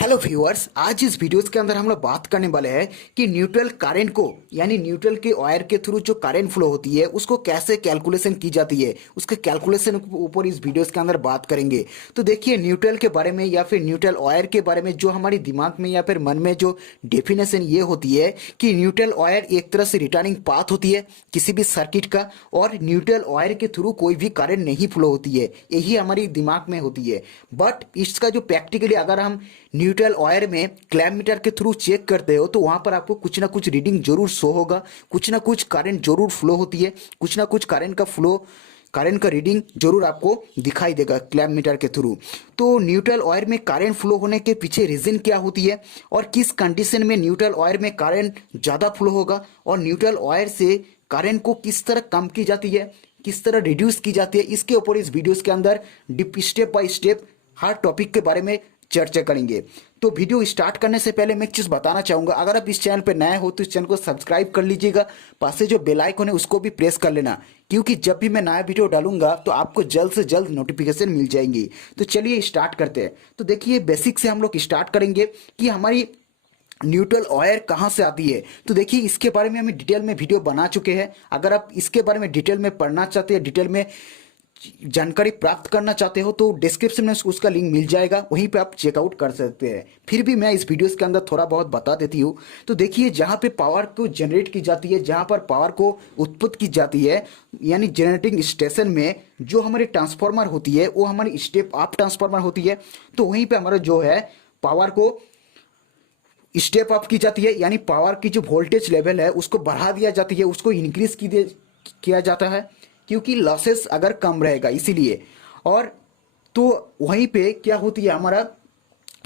Hello viewers, आज इस videos के अंदर हम लोग बात करने वाले हैं कि न्यूट्रल करंट को यानी न्यूट्रल के वायर के थ्रू जो करंट फ्लो होती है उसको कैसे कैलकुलेशन की जाती है, उसके कैलकुलेशन के ऊपर इस वीडियोस के अंदर बात करेंगे। तो देखिए, न्यूट्रल के बारे में या फिर न्यूट्रल वायर के बारे में जो हमारे दिमाग में या फिर मन में जो डेफिनेशन ये होती है कि न्यूट्रल वायर एक तरह से रिटर्निंग पाथ होती है किसी भी सर्किट का, और न्यूट्रल वायर के थ्रू कोई भी करंट नहीं फ्लो होती है, यही हमारी दिमाग में होती है। बट इसका जो प्रैक्टिकली अगर हम न्यूट्रल वायर में क्लैम्प मीटर के थ्रू चेक करते हो तो वहां पर आपको कुछ ना कुछ रीडिंग जरूर शो होगा, कुछ ना कुछ करंट जरूर फ्लो होती है, कुछ ना कुछ करंट का रीडिंग जरूर आपको दिखाई देगा क्लैम्प मीटर के थ्रू। तो न्यूट्रल वायर में करंट फ्लो होने के पीछे रीजन क्या होती है और किस कंडीशन में न्यूट्रल वायर में करंट ज़्यादा फ्लो होगा और न्यूट्रल वायर से करंट को किस तरह कम की जाती है, किस तरह रिड्यूस की जाती है, इसके ऊपर इस वीडियोस के अंदर step by step her topic के बारे में चर्चा करेंगे। तो वीडियो स्टार्ट करने से पहले मैं एक चीज़ बताना चाहूँगा, अगर आप इस चैनल पर नए हो तो इस चैनल को सब्सक्राइब कर लीजिएगा, पास से जो बेल आइकन है उसको भी प्रेस कर लेना, क्योंकि जब भी मैं नया वीडियो डालूंगा तो आपको जल्द से जल्द नोटिफिकेशन मिल जाएंगी। तो चलिए स्टार्ट करते हैं। तो देखिए, बेसिक से हम लोग स्टार्ट करेंगे कि हमारी न्यूट्रल वायर कहाँ से आती है। तो देखिए, इसके बारे में हम डिटेल में वीडियो बना चुके हैं। अगर आप इसके बारे में डिटेल में पढ़ना चाहते हैं, डिटेल में जानकारी प्राप्त करना चाहते हो तो डिस्क्रिप्शन में उसका लिंक मिल जाएगा, वहीं पे आप चेकआउट कर सकते हैं। फिर भी मैं इस वीडियोस के अंदर थोड़ा बहुत बता देती हूँ। तो देखिए, जहाँ पे पावर को जनरेट की जाती है, जहाँ पर पावर को उत्पन्न की जाती है, यानी जनरेटिंग स्टेशन में जो हमारी ट्रांसफार्मर होती है वो हमारी स्टेप अप ट्रांसफार्मर होती है। तो वहीं पर हमारा जो है पावर को स्टेप अप की जाती है, यानी पावर की जो वोल्टेज लेवल है उसको बढ़ा दिया जाती है, उसको इंक्रीज किया जाता है, क्योंकि लॉसेस अगर कम रहेगा इसीलिए। और तो वहीं पे क्या होती है, हमारा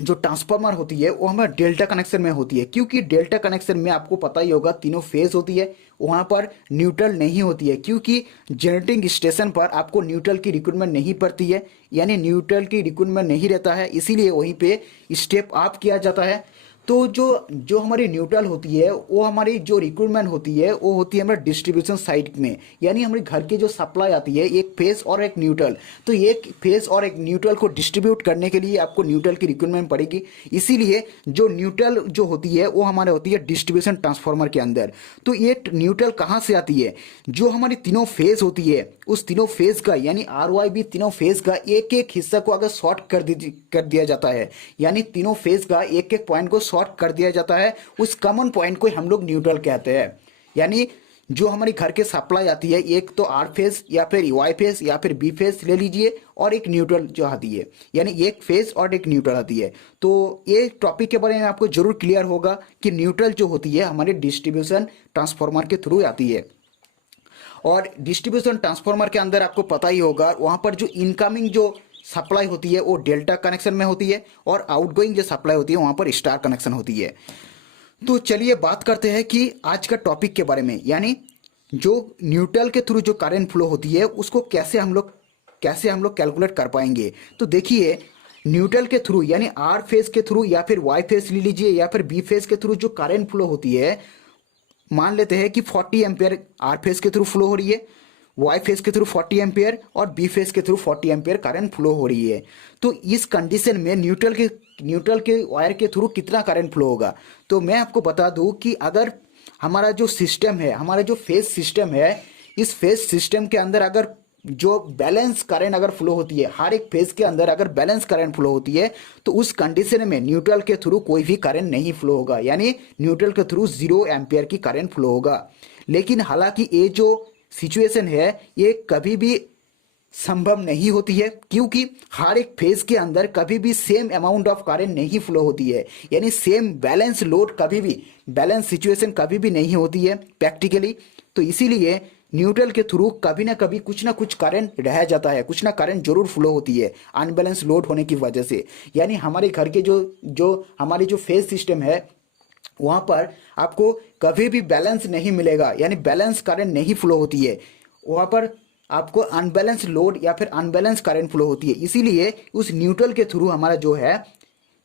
जो ट्रांसफार्मर होती है वो हमारा डेल्टा कनेक्शन में होती है, क्योंकि डेल्टा कनेक्शन में आपको पता ही होगा तीनों फेज होती है, वहाँ पर न्यूट्रल नहीं होती है, क्योंकि जनरेटिंग स्टेशन पर आपको न्यूट्रल की रिक्वायरमेंट नहीं पड़ती है, यानी न्यूट्रल की रिक्वायरमेंट नहीं रहता है, इसीलिए वहीं पे स्टेप अप किया जाता है। तो जो जो हमारी न्यूट्रल होती है वो हमारी जो रिक्वायरमेंट होती है वो होती है हमारे डिस्ट्रीब्यूशन साइड में, यानी हमारे घर की जो सप्लाई आती है एक फेज और एक न्यूट्रल, तो एक फेज और एक न्यूट्रल को डिस्ट्रीब्यूट करने के लिए आपको न्यूट्रल की रिक्वायरमेंट पड़ेगी। इसीलिए जो न्यूट्रल जो होती है वो हमारे होती है डिस्ट्रीब्यूशन ट्रांसफार्मर के अंदर। तो ये न्यूट्रल कहाँ से आती है, जो हमारी तीनों फेज होती है उस तीनों फेज का, यानी RYB तीनों फेज का एक एक हिस्सा को अगर शॉर्ट कर दिया जाता है, यानी तीनों फेज का एक एक पॉइंट को शॉर्ट कर दिया जाता है, उस कॉमन पॉइंट को हम लोग न्यूट्रल कहते हैं। यानी जो हमारी घर के सप्लाई आती है, एक तो R फेज या फिर Y फेज या फिर B फेज ले लीजिए, और एक न्यूट्रल जो आती है, यानी एक फेज और एक न्यूट्रल आती है। तो ये टॉपिक के बारे में आपको जरूर क्लियर होगा कि न्यूट्रल जो होती है हमारे डिस्ट्रीब्यूशन ट्रांसफार्मर के थ्रू आती है। और डिस्ट्रीब्यूशन ट्रांसफार्मर के अंदर आपको पता ही होगा वहाँ पर जो इनकमिंग जो सप्लाई होती है वो डेल्टा कनेक्शन में होती है, और आउटगोइंग जो सप्लाई होती है वहाँ पर स्टार कनेक्शन होती है। तो चलिए बात करते हैं कि आज का टॉपिक के बारे में, यानी जो न्यूट्रल के थ्रू जो करंट फ्लो होती है उसको कैसे हम लोग कैलकुलेट कर पाएंगे। तो देखिए, न्यूट्रल के थ्रू यानी R फेज के थ्रू या फिर Y फेज ले लीजिए या फिर B फेज के थ्रू जो करंट फ्लो होती है, मान लेते हैं कि 40 एम्पियर R फेज के थ्रू फ्लो हो रही है, Y फेज के थ्रू 40 एम्पियर और B फेज के थ्रू 40 एम्पियर करंट फ्लो हो रही है। तो इस कंडीशन में न्यूट्रल के वायर के थ्रू कितना करंट फ्लो होगा। तो मैं आपको बता दूं कि अगर हमारा जो सिस्टम है, हमारा जो फेज सिस्टम है, इस फेज सिस्टम के अंदर अगर जो बैलेंस करंट अगर फ्लो होती है, हर एक फेज के अंदर अगर बैलेंस करंट फ्लो होती है, तो उस कंडीशन में न्यूट्रल के थ्रू कोई भी करंट नहीं फ्लो होगा, यानी न्यूट्रल के थ्रू 0 एम्पियर की करंट फ्लो होगा। लेकिन हालांकि ये जो सिचुएशन है ये कभी भी संभव नहीं होती है, क्योंकि हर एक फेज के अंदर कभी भी सेम अमाउंट ऑफ करंट नहीं फ्लो होती है, यानी सेम बैलेंस लोड कभी भी, बैलेंस सिचुएशन कभी भी नहीं होती है प्रैक्टिकली। तो इसीलिए न्यूट्रल के थ्रू कभी ना कभी कुछ ना कुछ करंट रह जाता है, कुछ ना करंट जरूर फ्लो होती है अनबैलेंस लोड होने की वजह से। यानी हमारे घर के जो हमारी जो फेज सिस्टम है वहाँ पर आपको कभी भी बैलेंस नहीं मिलेगा, यानी बैलेंस करंट नहीं फ्लो होती है, वहाँ पर आपको अनबैलेंस लोड या फिर अनबैलेंस करंट फ्लो होती है। इसीलिए उस न्यूट्रल के थ्रू हमारा जो है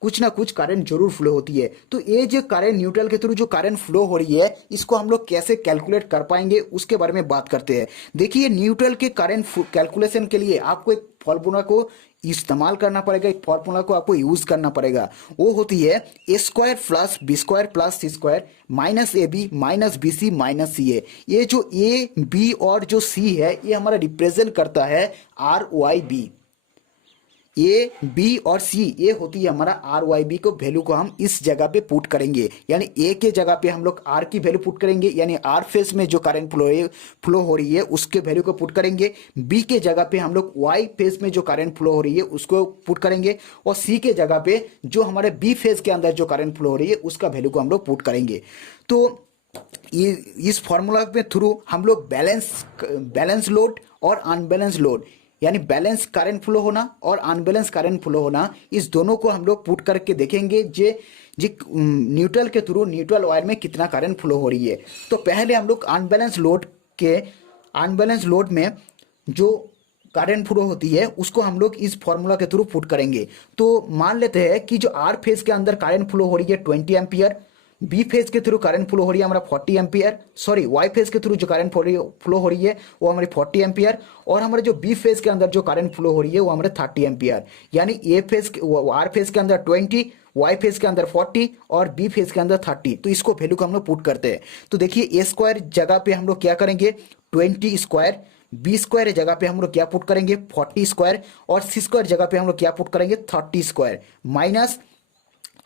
कुछ ना कुछ करंट जरूर फ्लो होती है। तो ये जो करंट न्यूट्रल के थ्रू जो करंट फ्लो हो रही है इसको हम लोग कैसे कैलकुलेट कर पाएंगे उसके बारे में बात करते हैं। देखिए, न्यूट्रल के करंट कैलकुलेशन के लिए आपको एक फॉर्मूला को इस्तेमाल करना पड़ेगा, एक फॉर्मूला को आपको यूज करना पड़ेगा। वो होती है a square plus b square plus c square minus a b minus b c minus c a. ये जो ए बी और जो सी है ये हमारा रिप्रेजेंट करता है R Y B. A B और सी ये होती है हमारा आर वाई बी को वैल्यू को हम इस जगह पे पुट करेंगे, यानी ए के जगह पे हम लोग आर की वैल्यू पुट करेंगे, यानी आर फेस में जो करंट फ्लो हो रही है उसके वैल्यू को पुट करेंगे। बी के जगह पे हम लोग वाई फेस में जो करंट फ्लो हो रही है उसको पुट करेंगे, और सी के जगह पे जो हमारे बी फेस के अंदर जो करंट फ्लो हो रही है उसका वैल्यू को हम लोग पुट करेंगे। तो ये इस फॉर्मूला के थ्रू हम लोग बैलेंस लोड और अनबैलेंस लोड, यानी बैलेंस करंट फ्लो होना और अनबैलेंस करंट फ्लो होना, इस दोनों को हम लोग पुट करके देखेंगे जे जे न्यूट्रल के थ्रू न्यूट्रल वायर में कितना करंट फ्लो हो रही है। तो पहले हम लोग अनबैलेंस लोड में जो करंट फ्लो होती है उसको हम लोग इस फॉर्मूला के थ्रू पुट करेंगे। तो मान लेते हैं कि जो आर फेज के अंदर करंट फ्लो हो रही है 20 एम्पियर, बी फेज के थ्रू करंट फ्लो हो रही है हमारा 40 एम्पियर, सॉरी वाई फेज के थ्रू जो करंट फ्लो हो रही है वो हमारी 40 एम्पियर, और हमारे जो बी फेज के अंदर जो करंट फ्लो हो रही है वो हमारे 30 एम्पियर, यानी ए फेज आर फेज के अंदर 20, वाई फेज के अंदर 40 और बी फेज के अंदर 30। तो इसको वैल्यू को हम लोग पुट करते हैं। तो देखिए ए स्क्वायर जगह पे हम लोग क्या करेंगे 20 स्क्वायर, बी स्क्वायर जगह पे हम लोग क्या पुट करेंगे 40 स्क्वायर, और सी स्क्वायर जगह पे हम लोग क्या पुट करेंगे 30 स्क्वायर, माइनस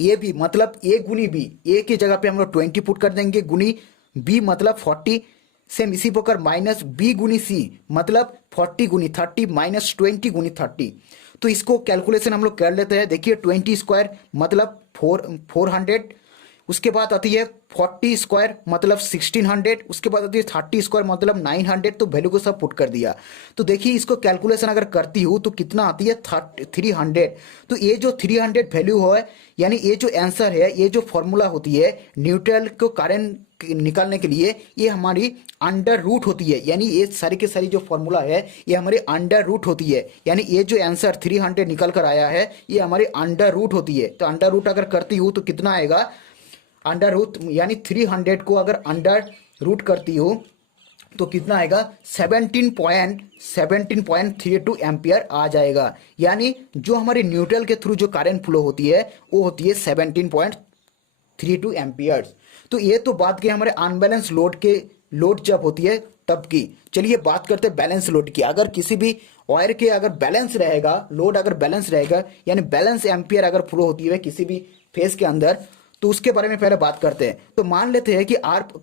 ए बी मतलब ए गुनी बी, ए की जगह पे हम लोग 20 पुट कर देंगे, गुनी बी मतलब 40, सेम इसी प्रकार माइनस बी गुनी सी मतलब 40 गुनी 30 माइनस 20 गुनी 30। तो इसको कैलकुलेशन हम लोग कर लेते हैं। देखिए 20 स्क्वायर मतलब 400, उसके बाद आती है 40 स्क्वायर मतलब 1600, उसके बाद आती है 30 स्क्वायर मतलब 900। तो वैल्यू को सब पुट कर दिया। तो देखिए इसको कैलकुलेशन अगर करती हूँ तो कितना आती है 300। तो ये जो 300 वैल्यू है, यानी ये जो आंसर है, ये जो फॉर्मूला होती है न्यूट्रल को करंट निकालने के लिए, ये हमारी अंडर रूट होती है, यानी ये सारी के सारी जो फॉर्मूला है ये हमारी अंडर रूट होती है, यानी ये जो आंसर 300 निकल कर आया है ये हमारी अंडर रूट होती है। तो अंडर रूट अगर करती हूँ तो कितना आएगा, अंडर रूट यानी 300 को अगर अंडर रूट करती हूँ तो कितना आएगा 17.32 एम्पियर आ जाएगा। यानी जो हमारे न्यूट्रल के थ्रू जो करंट फ्लो होती है वो होती है 17.32 एम्पियर्स। तो ये तो बात की हमारे अनबैलेंस लोड जब होती है तब की। चलिए बात करते हैं बैलेंस लोड की। अगर किसी भी वायर के अगर बैलेंस रहेगा, लोड अगर बैलेंस रहेगा, यानी बैलेंस एम्पियर अगर फ्लो होती है किसी भी फेज के अंदर, तो उसके बारे में पहले बात करते हैं। तो मान लेते हैं कि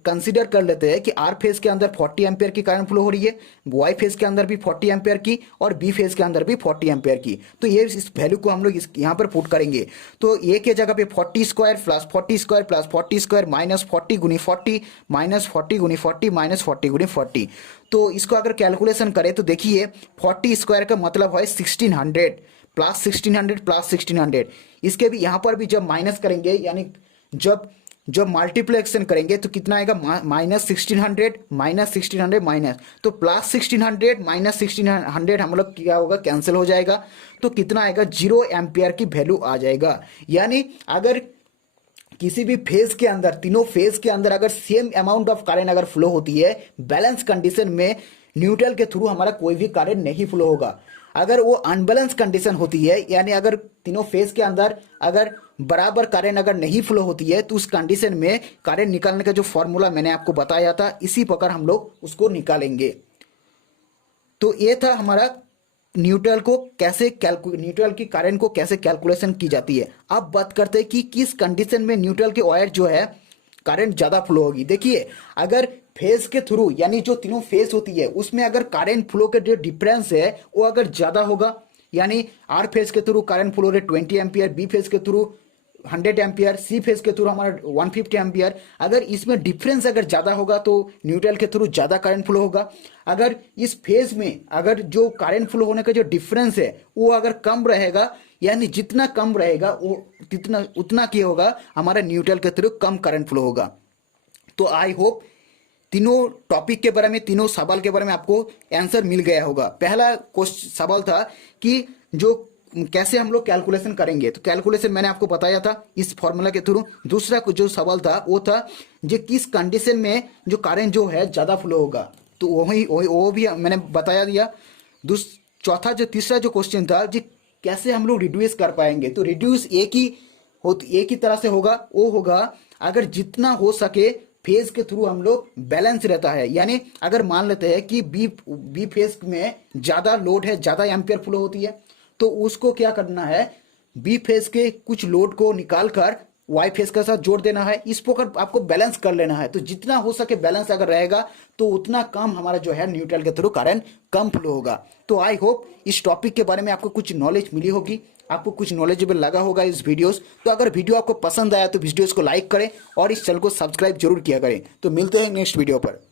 कंसीडर कर लेते हैं कि आर फेज के अंदर 40 एम्पियर की करंट फ्लो हो रही है, वाई फेज के अंदर भी 40 एम्पियर की, और बी फेज के अंदर भी 40 एम्पियर की। तो ये इस वैल्यू को हम लोग यहाँ पर पुट करेंगे। तो ए के जगह पे 40 square plus 40 square plus 40 square minus 40 गुनी 40 माइनस 40 गुनी 40 माइनस 40 गुनी 40। तो इसको अगर कैलकुलेशन करें तो देखिए 40 स्क्वायर का मतलब है 1600 प्लस 1600 प्लस 1600। इसके भी यहाँ पर भी जब माइनस करेंगे, यानी जब मल्टीप्लिकेशन करेंगे तो कितना आएगा माइनस 1600 माइनस, तो प्लस 1600 माइनस 1600 हम लोग क्या होगा कैंसिल हो जाएगा। तो कितना आएगा 0 एम्पियर की वैल्यू आ जाएगा। यानी अगर किसी भी फेज के अंदर, तीनों फेज के अंदर अगर सेम अमाउंट ऑफ करंट अगर फ्लो होती है बैलेंस कंडीशन में, न्यूट्रल के थ्रू हमारा कोई भी करंट नहीं फ्लो होगा। अगर वो अनबैलेंस कंडीशन होती है, यानी अगर तीनों फेज के अंदर अगर बराबर करंट अगर नहीं फ्लो होती है, तो उस कंडीशन में करंट निकालने का जो फॉर्मूला मैंने आपको बताया था इसी प्रकार हम लोग उसको निकालेंगे। तो ये था हमारा न्यूट्रल की करंट को कैसे कैलकुलेशन की जाती है। अब बात करते हैं कि किस कंडीशन में न्यूट्रल के वायर जो है करंट ज्यादा फ्लो होगी। देखिए अगर फेज के थ्रू, यानी जो तीनों फेज होती है उसमें अगर करंट फ्लो के जो डिफरेंस है वो अगर ज्यादा होगा, यानी आर फेज के through current flow rate 20 ampere, B phase के थ्रू 100 एम्पियर, सी फेज के थ्रू हमारा 150 एम्पियर, अगर इसमें डिफरेंस अगर ज्यादा होगा तो न्यूट्रल के थ्रू ज्यादा करंट फ्लो होगा। अगर इस फेज में अगर जो करंट फ्लो होने का जो डिफरेंस है वो अगर कम रहेगा, यानी जितना कम रहेगा वो उतना क्या होगा, हमारा न्यूट्रल के थ्रू कम करंट फ्लो होगा। तो आई होप तीनों टॉपिक के बारे में, तीनों सवाल के बारे में आपको आंसर मिल गया होगा। पहला सवाल था कि जो कैसे हम लोग कैलकुलेशन करेंगे, तो कैलकुलेशन मैंने आपको बताया था इस फॉर्मूला के थ्रू। दूसरा जो सवाल था वो था जो किस कंडीशन में जो करंट जो है ज्यादा फ्लो होगा, तो वो भी मैंने बताया दिया। चौथा जो तीसरा जो क्वेश्चन था जी, कैसे हम लोग रिड्यूस कर पाएंगे, तो रिड्यूस एक ही तरह से होगा, वो होगा अगर जितना हो सके फेज के थ्रू हम लोग बैलेंस रहता है, यानी अगर मान लेते हैं कि बी फेज में ज़्यादा लोड है, ज़्यादा एम्पियर फ्लो होती है, तो उसको क्या करना है, बी फेज के कुछ लोड को निकाल कर वाई फेज के साथ जोड़ देना है, इस प्रकार आपको बैलेंस कर लेना है। तो जितना हो सके बैलेंस अगर रहेगा तो उतना कम हमारा जो है न्यूट्रल के थ्रू करंट कम फ्लो होगा। तो आई होप इस टॉपिक के बारे में आपको कुछ नॉलेज मिली होगी, आपको कुछ नॉलेजेबल लगा होगा इस वीडियोस। तो अगर वीडियो आपको पसंद आया तो वीडियोस को लाइक करें और इस चैनल को सब्सक्राइब जरूर किया करें। तो मिलते हैं नेक्स्ट वीडियो पर।